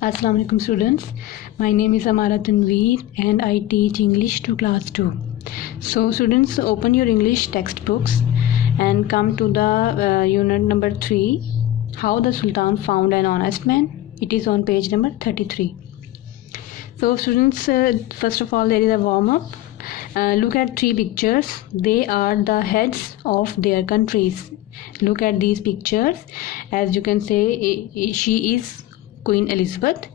Assalamu alaikum students. My name is Amara Tanveer and I teach English to class 2. So students, open your English textbooks and come to the unit number 3, How the Sultan Found an Honest Man. It is on page number 33. So students, first of all there is a warm-up. Look at 3 pictures. They are the heads of their countries. Look at these pictures. As you can say, she is Queen Elizabeth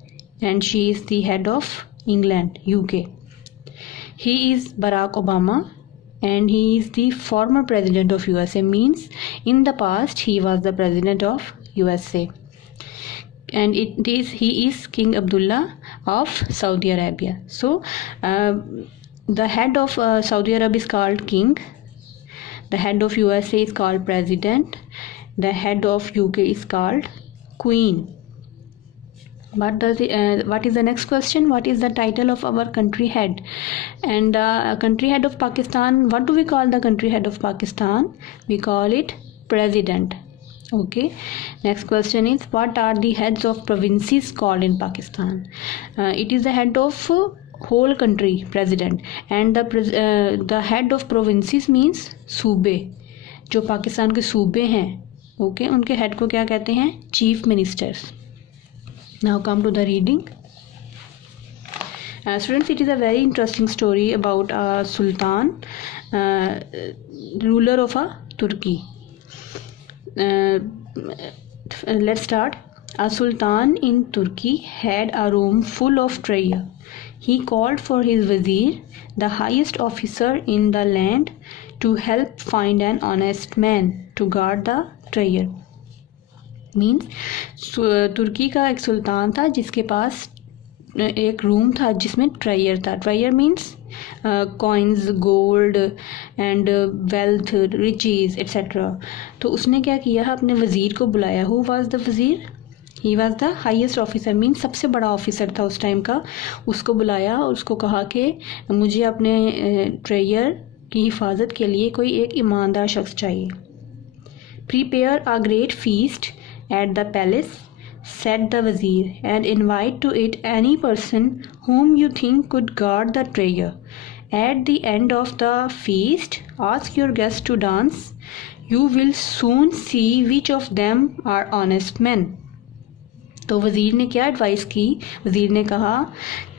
and she is the head of England, UK. He is Barack Obama and he is the former president of USA, means in the past he was the president of USA. And he is King Abdullah of Saudi Arabia. So the head of Saudi Arabia is called king, the head of USA is called president, the head of UK is called queen. What is the next question? What is the title of our country head? And country head of Pakistan, what do we call the country head of Pakistan? We call it president. Okay, next question is, what are the heads of provinces called in Pakistan? It is the head of whole country, president, and the head of provinces means सूबे. जो पाकिस्तान के सूबे हैं, okay, उनके हेड को क्या कहते हैं? Chief ministers. Now come to the reading. Students, it is a very interesting story about a sultan, ruler of a Turkey. Let's start. A sultan in Turkey had a room full of treasure. He called for his vizier, the highest officer in the land, to help find an honest man to guard the treasure. Means तुर्की का एक सुल्तान था जिसके पास एक रूम था जिसमें treasure था. Treasure means coins, gold and wealth, riches etcetera. तो उसने क्या किया, अपने वज़ीर को बुलाया. हु वाज द वज़ीर? He was the highest officer, means सबसे बड़ा ऑफिसर था उस टाइम का. उसको बुलाया और उसको कहा कि मुझे अपने ट्रेजर की हिफाजत के लिए कोई एक ईमानदार शख्स चाहिए. Prepare a great feast at the palace, said the vizier, and invite to it any person whom you think could guard the treasure. At the end of the feast, ask your guests to dance. You will soon see which of them are honest men. तो वज़ीर ने क्या एडवाइस की? वज़ीर ने कहा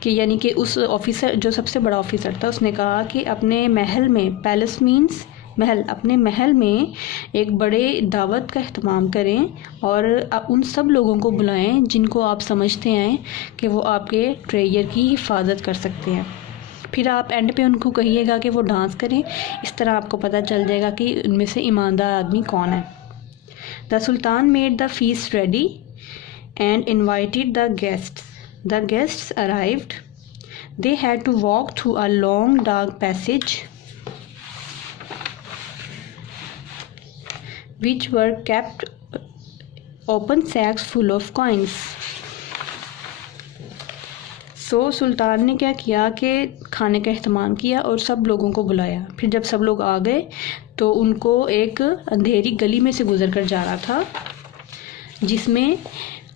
कि यानी कि उस ऑफिसर, जो सबसे बड़ा ऑफिसर था, उसने कहा कि अपने महल में, पैलेस मीन्स महल, अपने महल में एक बड़े दावत का अहतमाम करें और उन सब लोगों को बुलाएं जिनको आप समझते हैं कि वो आपके ट्रेजर की हिफाजत कर सकते हैं. फिर आप एंड पे उनको कहिएगा कि वो डांस करें. इस तरह आपको पता चल जाएगा कि उनमें से ईमानदार आदमी कौन है. The sultan made the feast ready and invited the guests. The guests arrived. They had to walk through a long dark passage which were kept open sacks full of coins. So सुल्तान ने क्या किया कि खाने का अहतमाम किया और सब लोगों को बुलाया. फिर जब सब लोग आ गए तो उनको एक अंधेरी गली में से गुजर कर जा रहा था जिसमें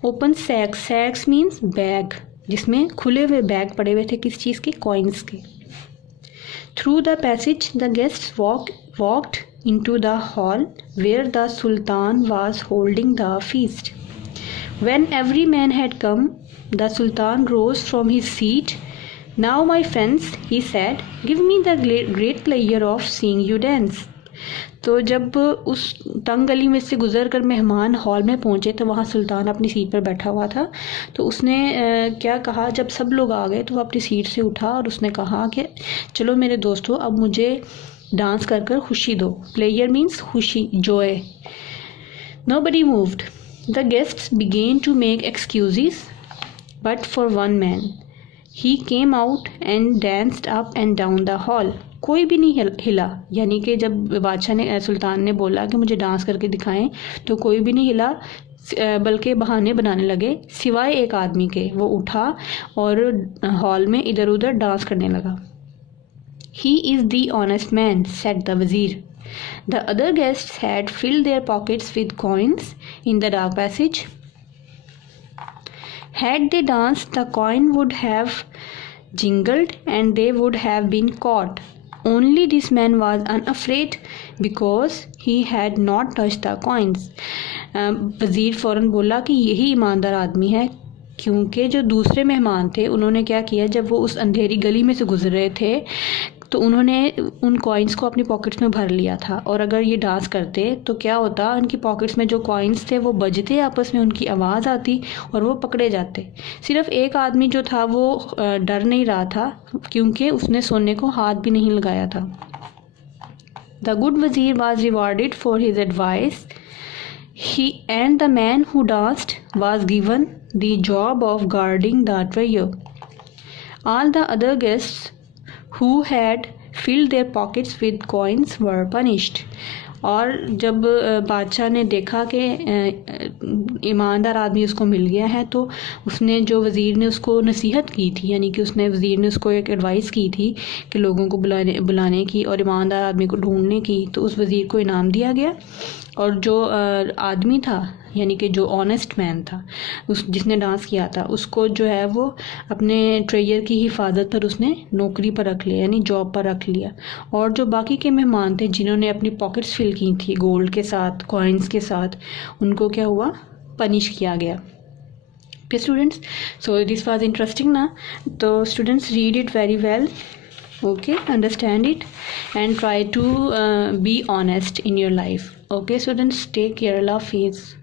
ओपन सैक्स मीन्स बैग, जिसमें खुले हुए बैग पड़े हुए थे. किस चीज़ के? कॉइन्स के. Through the passage the guests walked into the hall where the sultan was holding the feast. When every man had come, the sultan rose from his seat. Now my friends, he said, give me the great pleasure of seeing you dance. तो जब उस तंग गली में से गुजर कर मेहमान हॉल में पहुंचे तो वहाँ सुल्तान अपनी सीट पर बैठा हुआ था. तो उसने क्या कहा, जब सब लोग आ गए तो वो अपनी सीट से उठा और उसने कहा कि चलो मेरे दोस्तों, अब मुझे डांस कर कर खुशी दो. प्लेयर मीन्स खुशी, Joy. Nobody moved. The guests began to make excuses, but for one man. He came out and danced up and down the hall. कोई भी नहीं हिला. यानी कि जब बादशाह ने, सुल्तान ने बोला कि मुझे डांस करके दिखाएं तो कोई भी नहीं हिला, बल्कि बहाने बनाने लगे सिवाय एक आदमी के. वो उठा और हॉल में इधर उधर डांस करने लगा. He is the honest man, said the vizier. The other guests had filled their pockets with coins in the dark passage. Had they danced, the coin would have jingled and they would have been caught. Only this man was unafraid because he had not touched the coins. वज़ीर फ़ौरन बोला कि यही ईमानदार आदमी है, क्योंकि जो दूसरे मेहमान थे उन्होंने क्या किया, जब वो उस अंधेरी गली में से गुजर रहे थे तो उन्होंने उन कॉइन्स को अपनी पॉकेट्स में भर लिया था, और अगर ये डांस करते तो क्या होता, उनकी पॉकेट्स में जो कॉइन्स थे वो बजते, आपस में उनकी आवाज़ आती और वो पकड़े जाते। सिर्फ एक आदमी जो था वो डर नहीं रहा था, क्योंकि उसने सोने को हाथ भी नहीं लगाया था। द गुड वज़ीर was rewarded for his advice and the man who danced was given the job of guarding the treasure. All the other guests who had filled their pockets with coins were punished. और जब बादशाह ने देखा कि ईमानदार आदमी उसको मिल गया है, तो उसने, जो वज़ीर ने उसको नसीहत की थी, यानी कि वज़ीर ने उसको एक एडवाइस की थी कि लोगों को बुलाने की और ईमानदार आदमी को ढूंढने की, तो उस वज़ीर को इनाम दिया गया। और जो आदमी था, यानी कि जो ऑनेस्ट मैन था, जिसने डांस किया था, उसको जो है वो अपने ट्रेजर की हिफाजत पर उसने नौकरी पर रख लिया, यानी जॉब पर रख लिया। और जो बाकी के मेहमान थे जिन्होंने अपनी पॉकेट्स फिल की थी गोल्ड के साथ, कॉइन्स के साथ, उनको क्या हुआ, पनिश किया गया। Okay students, so this was interesting ना। तो students, read it very well, okay, understand it and try to be honest in your life. Okay students, take care. Allah Hafiz.